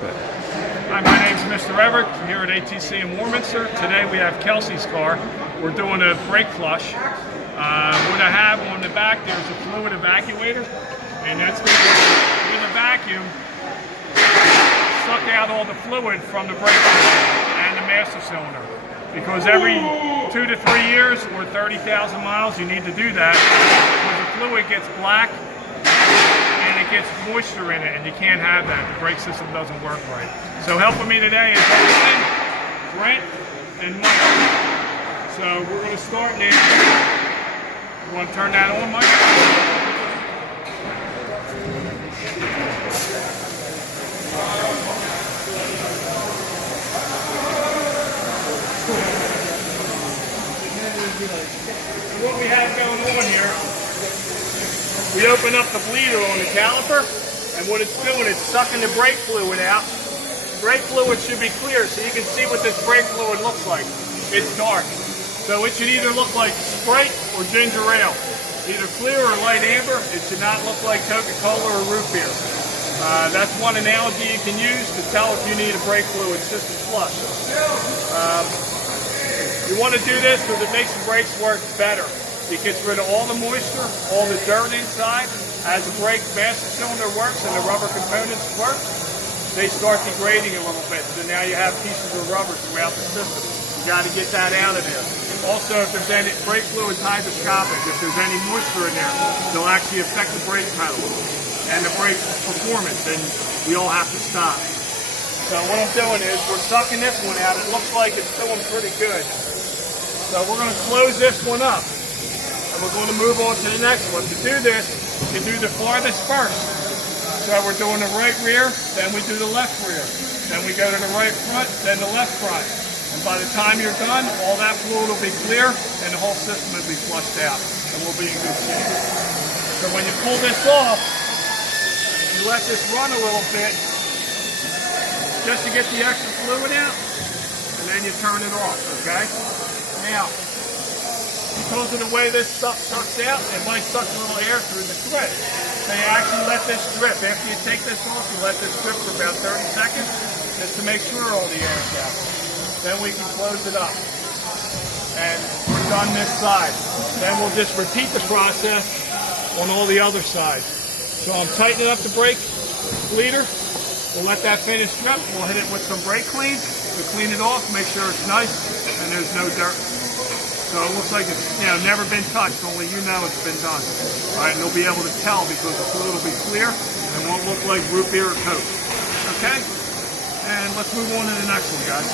Hi, my name's Mr. Everett here at ATC in Warminster. Today we have Kelsey's car. We're doing a brake flush. What I have on the back, there's a fluid evacuator, and that's going to, with a vacuum, suck out all the fluid from the brake fluid and the master cylinder. Because every 2 to 3 years or 30,000 miles you need to do that, because the fluid gets black and it gets moisture in it, and you can't have that. The brake system doesn't work right. So helping me today is Brent and Mike. So we're going to start now. You want to turn that on, Mike? So what we have going on here, we open up the bleeder on the caliper, and what it's doing is sucking the brake fluid out. The brake fluid should be clear, so you can see what this brake fluid looks like. It's dark. So it should either look like Sprite or ginger ale. Either clear or light amber. It should not look like Coca-Cola or root beer. That's one analogy you can use to tell if you need a brake fluid system flush. You want to do this because it makes the brakes work better. It gets rid of all the moisture, all the dirt inside. As the brake master cylinder works and the rubber components work, they start degrading a little bit. So now you have pieces of rubber throughout the system. You got to get that out of there. Also, if there's any brake fluid's hygroscopic, if there's any moisture in there, they'll actually affect the brake pedal and the brake performance, and we all have to stop. So what I'm doing is we're sucking this one out. It looks like it's doing pretty good. So we're going to close this one up, and we're going to move on to the next one. To do this, you do the farthest first. So we're doing the right rear, then we do the left rear. Then we go to the right front, then the left front. And by the time you're done, all that fluid will be clear, and the whole system will be flushed out, and we'll be in good shape. So when you pull this off, you let this run a little bit, just to get the extra fluid out, and then you turn it off, okay? Now, because of the way this stuff sucks out, it might suck a little air through the thread. So you actually let this drip. After you take this off, you let this drip for about 30 seconds, just to make sure all the air's out. Then we can close it up. And we're done this side. Then we'll just repeat the process on all the other sides. So I'm tightening up the brake bleeder. We'll let that finish drip. We'll hit it with some brake clean to clean it off, make sure it's nice and there's no dirt. So it looks like it's never been touched, only you know it's been done. All right, and you'll be able to tell because the fluid will be clear and won't look like root beer or Coke. Okay? And let's move on to the next one, guys.